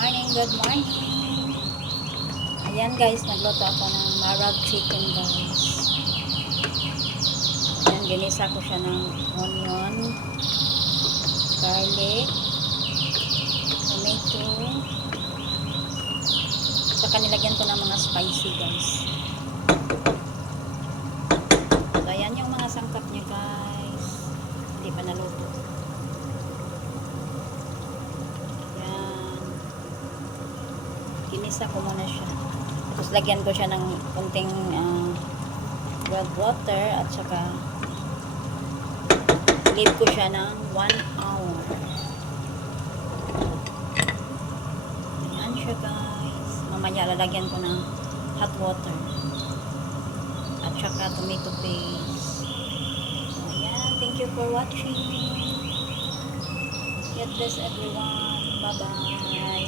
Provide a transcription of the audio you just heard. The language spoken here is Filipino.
morning, good morning. Ayan guys, nagluto ako ng marag chicken guys. Ayan, ginisa ko siya ng onion, garlic, tomato, saka nilagyan ko ng mga spicy guys. So ayan yung mga sangkap niya guys. Hindi pa naluto. Ginisa ko muna siya. Tapos lagyan ko siya ng kunting boiled water at saka leave ko siya ng 1 hour. Ayan siya guys. Mamaya lalagyan ko ng hot water at saka tomato paste. So ayan. Thank you for watching. God bless everyone. Bye bye.